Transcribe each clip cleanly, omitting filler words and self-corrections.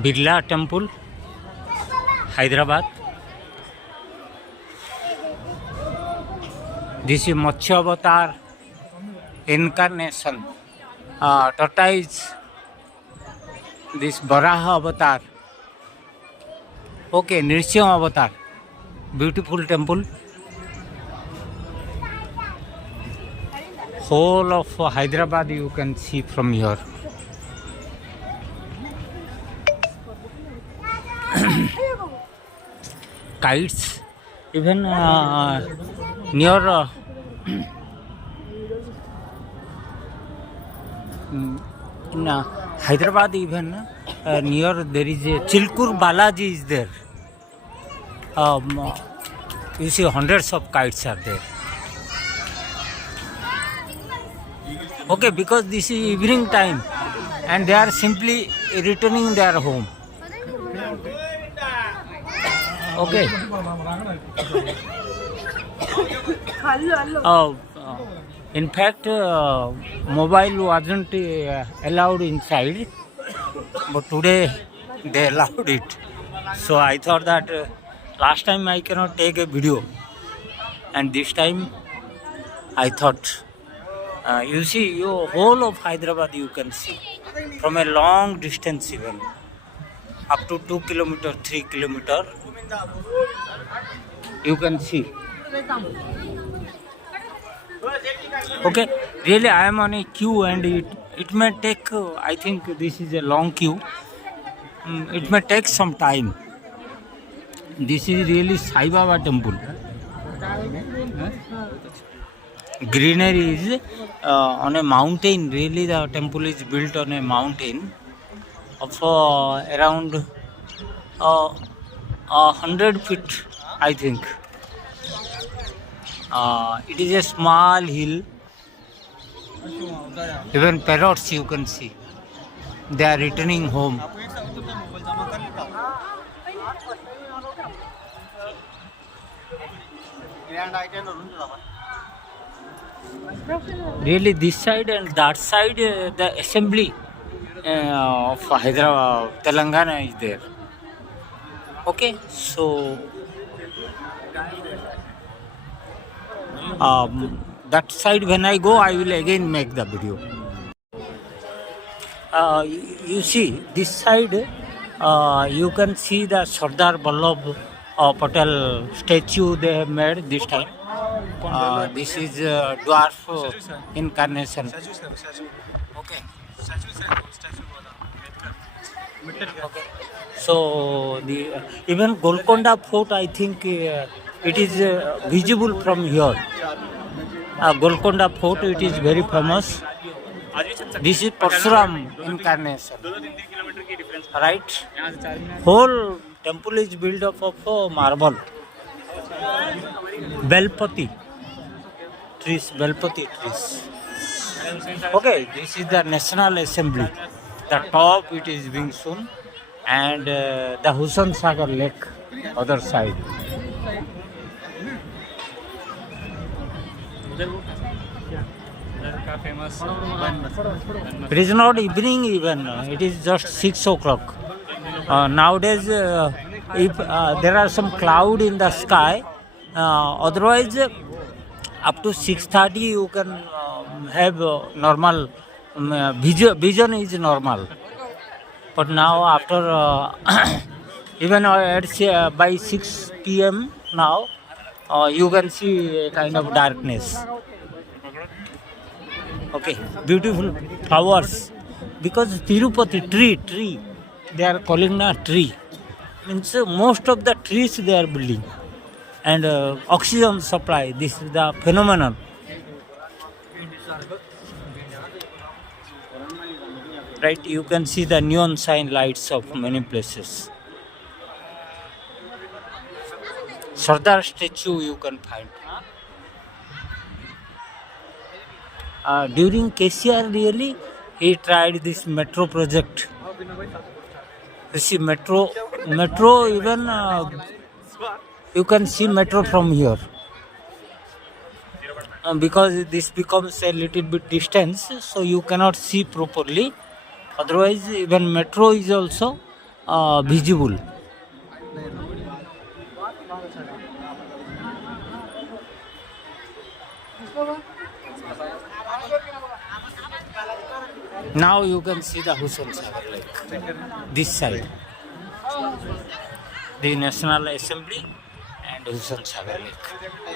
Birla Temple, Hyderabad. This is Matsya Avatar incarnation. Tortoise, this Baraha Avatar. Okay, Nrsimha Avatar. Beautiful temple. Whole of Hyderabad you can see from here. Kites, even near in Hyderabad, even near there is a Chilkur Balaji is there. You see hundreds of kites are there. Okay, because this is evening time and they are simply returning their home. Okay. In fact, mobile wasn't allowed inside, but today they allowed it. So I thought that last time I cannot take a video, and this time I thought, you see, your whole of Hyderabad you can see from a long distance, even up to 2 kilometers, 3 kilometers. You can see. Okay, really I am on a queue and it may take, I think this is a long queue. It may take some time. This is really Sai Baba temple. Greenery is on a mountain. Really the temple is built on a mountain of around 100 feet, I think. It is a small hill. Even parrots you can see. They are returning home. Really this side and that side, the assembly of Hyderabad, Telangana is there. Okay, so that side when I go, I will again make the video. You see this side, you can see the Sardar Vallabh Patel statue they have made this time. This is dwarf incarnation. Okay. Okay. So the even Golconda Fort, I think it is visible from here. Golconda Fort, it is very famous. This is Parshuram incarnation, right? Whole temple is built up of marble. Belpati trees, Belpati trees. Okay, this is the National Assembly. The top it is being shown, and the Hussain Sagar Lake, other side. It is not evening even, it is just 6 o'clock. Nowadays, if there are some cloud in the sky, otherwise up to 6:30 you can have normal vision is normal. But now after even by 6 p.m. now, you can see a kind of darkness. Okay, beautiful flowers, because Tirupati tree, they are calling a tree. Means most of the trees they are building, and oxygen supply. This is the phenomenon. Right, you can see the neon sign lights of many places. Sardar statue you can find. During KCR, really, he tried this metro project. You see metro even you can see metro from here. Because this becomes a little bit distance, so you cannot see properly. Otherwise, even metro is also visible. Now you can see the Hussain Sagar Lake. This side, the National Assembly and Hussain Sagar Lake.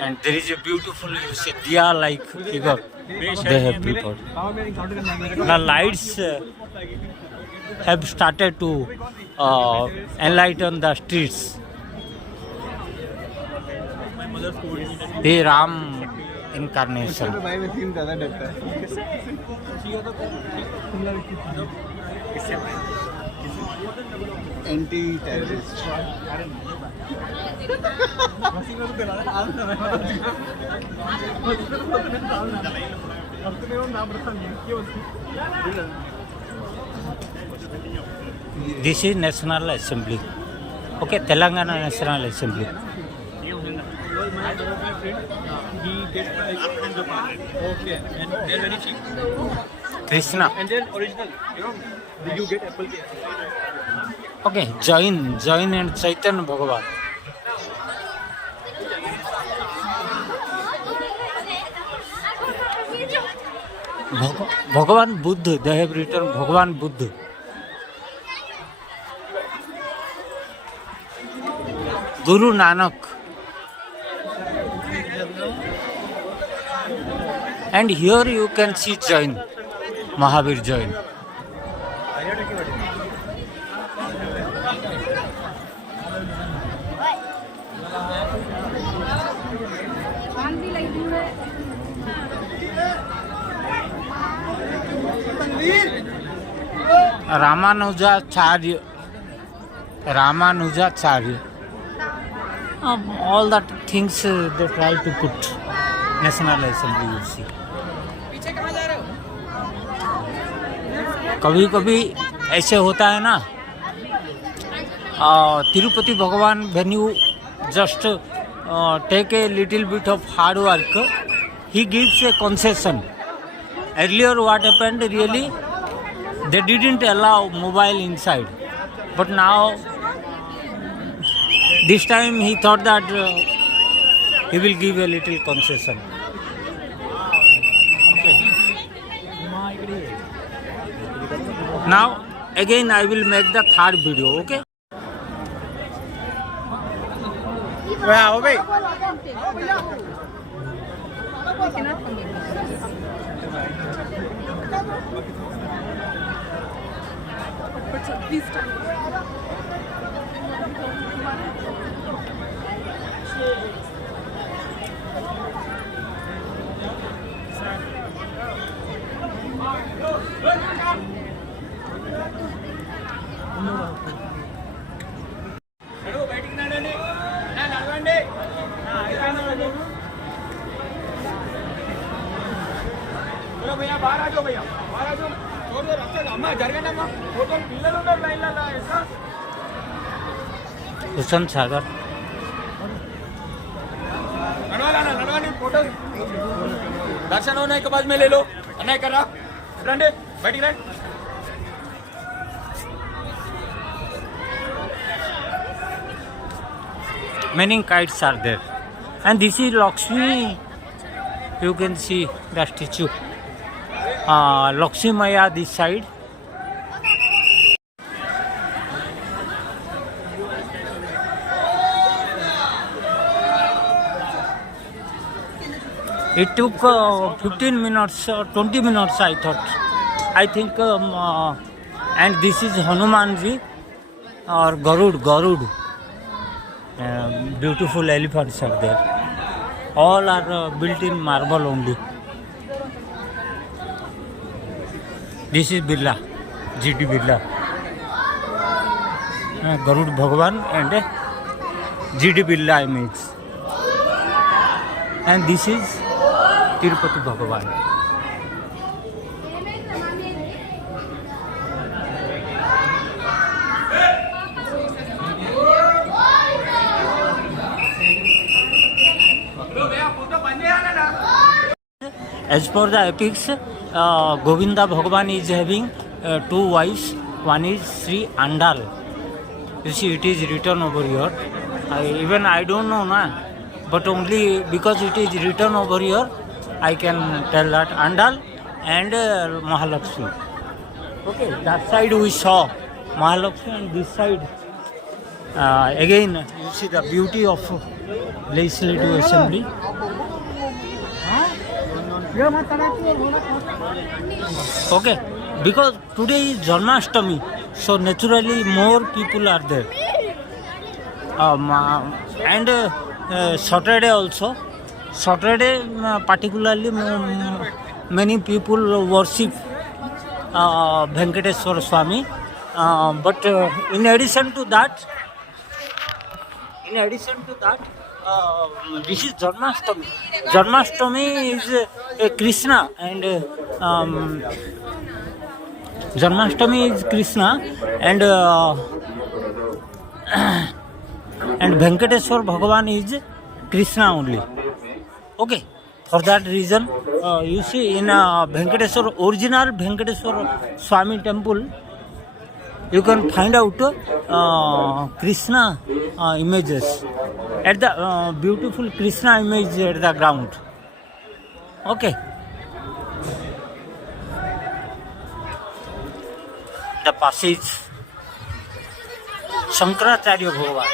And there is a beautiful, you see, Diya-like figure they have prepared. The lights have started to enlighten the streets. The Ram incarnation. Anti-terrorist. This is National Assembly. Okay, Telangana National Assembly. Okay, and they're very cheap. Krishna. And they're original. Did you get apple cake? Okay, Jain and Chaitanya Bhagavan. Bhagavan Buddha, they have written Bhagavan Buddha. Guru Nanak. And here you can see Jain, Mahavir Jain. Ramanujacharya. All that things they try to put. National Assembly, you see. कभी कभी ऐसे होता है ना, तिरुपति भगवान when you just take a little bit of hard work, he gives a concession. Earlier what happened, really they didn't allow mobile inside, but now this time he thought that he will give a little concession. Okay. Now again I will make the third video. Okay. Wow, wait. भैया बाहर आ जाओ, भैया बाहर आ जाओ, छोड़ दो रास्ता, अम्मा जरगंడి अम्मा, फोटो పిల్లలు ఉన్నారు లైన్లలో ఎట్లా हुसैन सागर नडवानी फोटो दर्शन होने के बाद में ले लो, अन्याय कर रहा रंडे बैठी रहे. Many kites are there, and this is Lakshmi. You can see the statue. Lakshmi Maya this side. It took 15 minutes or 20 minutes, I thought. I think, and this is Hanumanji or Garud. Beautiful elephants are there. All are built in marble only. This is Birla, GD Birla. Garud Bhagavan and GD Birla image. And this is Tirupati Bhagavan. As per the epics, Govinda Bhagavan is having two wives. One is Sri Andal You see, it is written over here. Even I don't know, na. But only because it is written over here, I can tell that Andal and Mahalakshmi. Okay, that side we saw Mahalakshmi, and this side again you see the beauty of Legislative Assembly. Okay, because today is Janmashtami, so naturally more people are there. And Saturday also. Saturday particularly many people worship Venkateswara Swami. But in addition to that, this is Janmashtami. Janmashtami is Krishna, and Janmashtami is Krishna, and Venkateswar Bhagavan is Krishna only. Okay, for that reason, you see in Venkateswar, original Venkateswar Swami temple, you can find out Krishna images at the beautiful Krishna image at the ground. Okay. The passage Shankaracharya Bhagavan.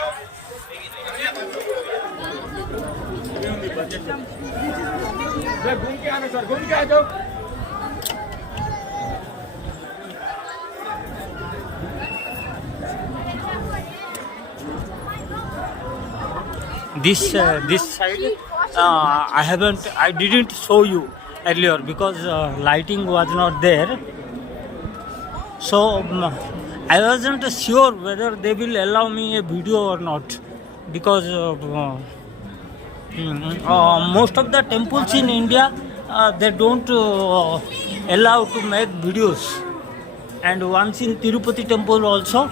घूम के आना sir, घूम के आ जाओ. This side I didn't show you earlier because lighting was not there, so I wasn't sure whether they will allow me a video or not, because most of the temples in India they don't allow to make videos, and once in Tirupati temple also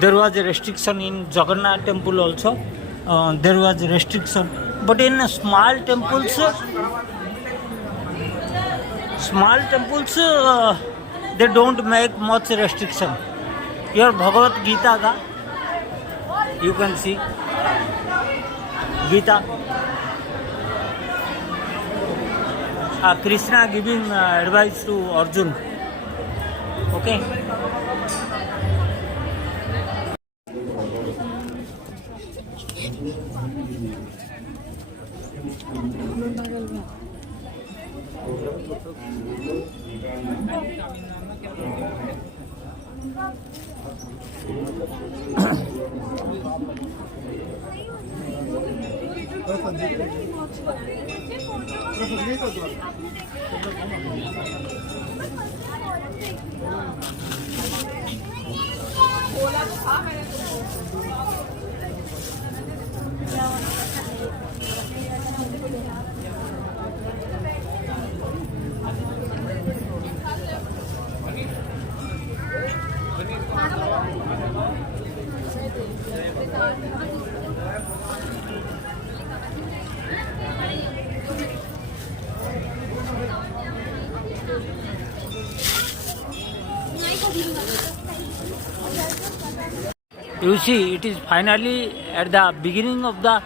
there was a restriction, in Jagannath temple also there was a restriction, but in small temples they don't make much restriction. Here Bhagavad Gita ka, you can see Gita, Krishna giving advice to Arjun. Okay. You see, it is finally at the beginning of the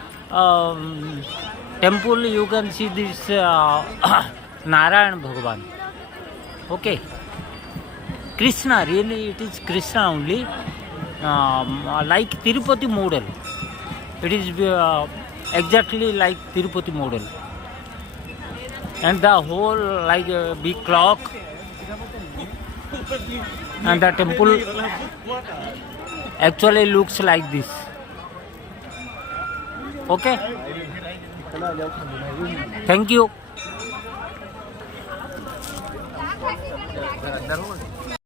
temple. You can see this Narayan Bhagavan. Okay, Krishna, really it is Krishna only, like Tirupati model. It is exactly like Tirupati model, and the whole like a big clock, and the temple actually looks like this. Okay, thank you.